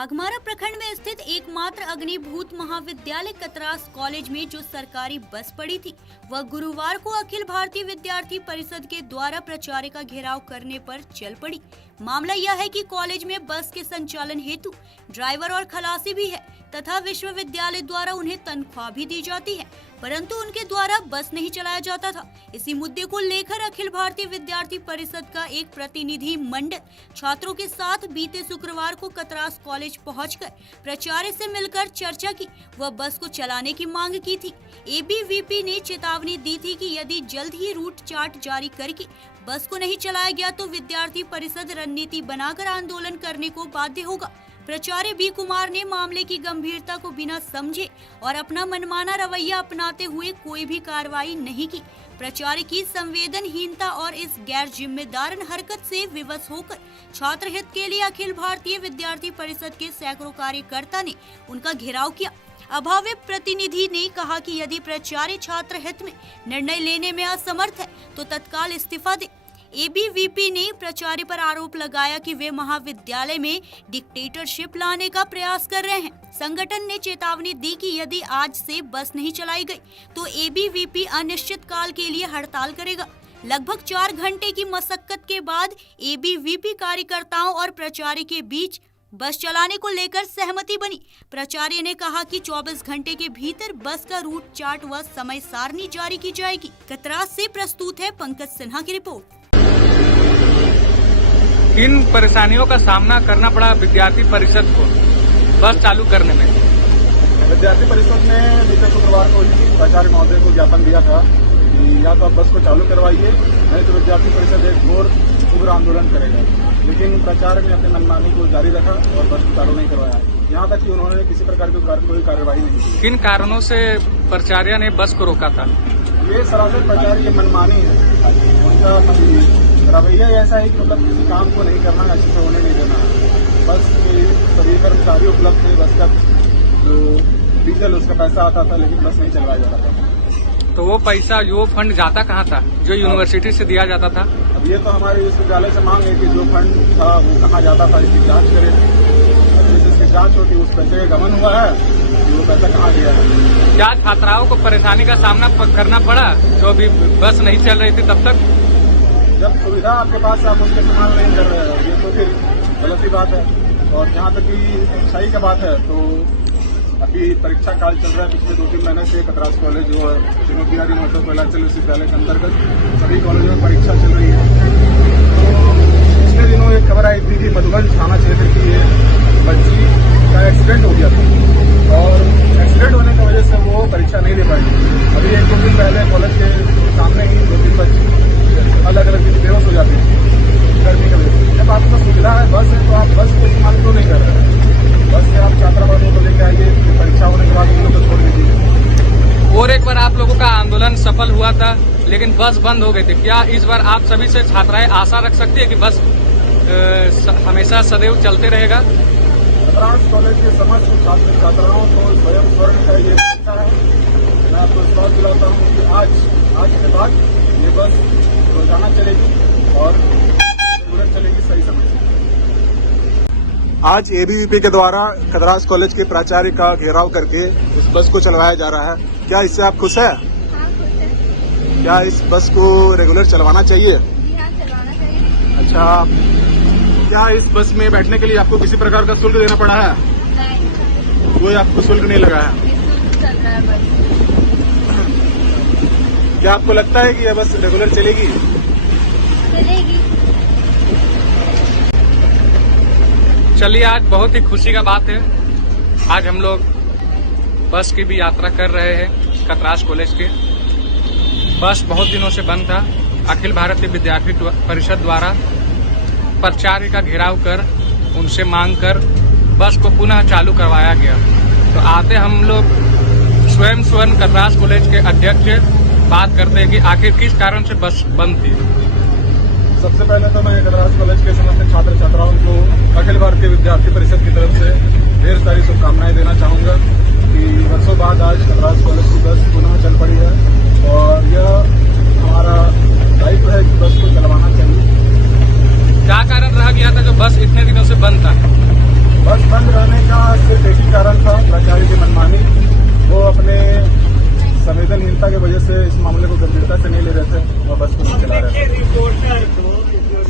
बाघमारा प्रखंड में स्थित एकमात्र अग्निभूत महाविद्यालय कतरास कॉलेज में जो सरकारी बस पड़ी थी वह गुरुवार को अखिल भारतीय विद्यार्थी परिषद के द्वारा प्राचार्य का घेराव करने पर चल पड़ी। मामला यह है कि कॉलेज में बस के संचालन हेतु ड्राइवर और खलासी भी है तथा विश्वविद्यालय द्वारा उन्हें तनख्वाह भी दी जाती है, परंतु उनके द्वारा बस नहीं चलाया जाता था। इसी मुद्दे को लेकर अखिल भारतीय विद्यार्थी परिषद का एक प्रतिनिधि मंडल छात्रों के साथ बीते शुक्रवार को कतरास कॉलेज पहुंचकर प्राचार्य से मिलकर चर्चा की व बस को चलाने की मांग की थी। एबीवीपी ने चेतावनी दी थी कि यदि जल्द ही रूट चार्ट जारी करके बस को नहीं चलाया गया तो विद्यार्थी परिषद रणनीति बनाकर आंदोलन करने को बाध्य होगा। प्राचार्य बी कुमार ने मामले की गंभीरता को बिना समझे और अपना मनमाना रवैया अपनाते हुए कोई भी कार्रवाई नहीं की। प्राचार्य की संवेदनहीनता और इस गैर जिम्मेदार हरकत से विवश होकर छात्र हित के लिए अखिल भारतीय विद्यार्थी परिषद के सैकड़ों कार्यकर्ता ने उनका घेराव किया। अभावित प्रतिनिधि ने कहा कि यदि प्राचार्य छात्र हित में निर्णय लेने में असमर्थ है तो तत्काल इस्तीफा दे। एबीवीपी ने प्राचार्य पर आरोप लगाया कि वे महाविद्यालय में डिक्टेटरशिप लाने का प्रयास कर रहे हैं। संगठन ने चेतावनी दी कि यदि आज से बस नहीं चलाई गई तो एबीवीपी अनिश्चित काल के लिए हड़ताल करेगा। लगभग 4 घंटे की मशक्कत के बाद एबीवीपी कार्यकर्ताओं और प्राचार्य के बीच बस चलाने को लेकर सहमति बनी। प्राचार्य ने कहा कि 24 घंटे के भीतर बस का रूट चार्ट व समय सारणी जारी की जाएगी। कतरास से प्रस्तुत है पंकज सिन्हा की रिपोर्ट। किन परेशानियों का सामना करना पड़ा विद्यार्थी परिषद को बस चालू करने में? विद्यार्थी परिषद ने बीते शुक्रवार को प्राचार्य महोदय को ज्ञापन दिया था कि या तो आप बस को चालू करवाइए नहीं तो विद्यार्थी परिषद एक घोर उग्र आंदोलन करेगा। लेकिन प्राचार्य ने अपने मनमानी को जारी रखा और बस को चालू नहीं करवाया। यहाँ तक कि उन्होंने किसी प्रकार की कोई कार्यवाही नहीं की। किन कारणों से प्राचार्य ने बस को रोका था? ये सरासर प्राचार्य की मनमानी है। उनका रवैया ऐसा है कि मतलब किसी काम को नहीं करना, अच्छे से होने नहीं देना। बस सभी कर्मचारी उपलब्ध थे, बस का जो डीजल उसका पैसा आता था लेकिन बस नहीं चलवाया जा रहा था। तो वो पैसा जो फंड जाता कहाँ था जो यूनिवर्सिटी से दिया जाता था? अब ये तो हमारे विश्वविद्यालय से मांग है कि जो फंड था वो कहाँ जाता था इसकी जांच करें। जिसकी जांच होती उस पैसे का गमन हुआ है कि वो पैसा कहाँ गया है। क्या छात्राओं को परेशानी का सामना करना पड़ा जो अभी बस नहीं चल रही थी तब तक? जब सुविधा आपके पास आप उसका इस्तेमाल नहीं कर रहे हो ये तो फिर गलत ही बात है। और जहाँ तक कि सच्चाई का बात है तो अभी परीक्षा काल चल रहा है। पिछले 2-3 महीने से कतरास कॉलेज जो चुनौतियारी महोत्सव कलाचल विश्वविद्यालय के अंतर्गत सभी कॉलेजों में परीक्षा चल रही है। तो पिछले दिनों एक खबर आई थी कि मधुबन थाना क्षेत्र की एक बच्ची का एक्सीडेंट हो गया था और एक्सीडेंट होने की वजह से वो परीक्षा नहीं दे पाई। अभी 1-2 दिन पहले कॉलेज के सामने ही 2-3 बच्ची अलग अलग दिन बेहोश हो जाती है गर्मी की वजह से। जब आपको सुविधा है बस है तो आप बस को इस्तेमाल क्यों नहीं कर रहे हैं? बस से आप छात्रावासों को लेकर आइए, परीक्षा होने के बाद उन लोग को छोड़ दीजिए। और एक बार आप लोगों का आंदोलन सफल हुआ था लेकिन बस बंद हो गई थी। क्या इस बार आप सभी से छात्राएं आशा रख सकती है कि बस हमेशा सदैव चलते रहेगा? कतरास कॉलेज के समस्त छात्र छात्राओं को स्वयं स्वर्ण का ये है। मैं आपको इस बात दिलाता हूँ कि आज के बाद ये बस रोजाना चलेगी और रेगुलर चलेगी सही समय से। आज एबीवीपी के द्वारा कतरास कॉलेज के प्राचार्य का घेराव करके उस बस को चलवाया जा रहा है। क्या इससे आप खुश हैं? क्या इस बस को रेगुलर चलवाना चाहिए? चलवाना चाहिए। अच्छा, क्या इस बस में बैठने के लिए आपको किसी प्रकार का शुल्क देना पड़ा है? नहीं, कोई आपको शुल्क नहीं लगा है। क्या आपको लगता है कि यह बस रेगुलर चलेगी? चलिए, आज बहुत ही खुशी का बात है। आज हम लोग बस की भी यात्रा कर रहे हैं कतरास कॉलेज के। बस बहुत दिनों से बंद था। अखिल भारतीय विद्यार्थी परिषद द्वारा प्राचार्य का घेराव कर उनसे मांग कर बस को पुनः चालू करवाया गया। तो आते हम लोग स्वयं कतरास कॉलेज के अध्यक्ष से बात करते हैं कि आखिर किस कारण से बस बंद थी। सबसे पहले तो मैं कतरास कॉलेज के समस्त छात्र छात्राओं को अखिल भारतीय विद्यार्थी परिषद की तरफ से ढेर सारी शुभकामनाएं देना चाहूंगा कि वर्षों बाद आज कतरास कॉलेज की बस पुनः चल पड़ी है और यह हमारा दायित्व है कि बस को चलवाना चाहिए। क्या कारण रहा गया था जो बस इतने दिनों से बंद था? बस बंद रहने का सिर्फ एक ही कारण था, प्राचार्य की मनमानी। वो अपने संवेदनहीनता की वजह से इस मामले को गंभीरता से नहीं ले रहे थे और बस को नहीं चला रहे थे।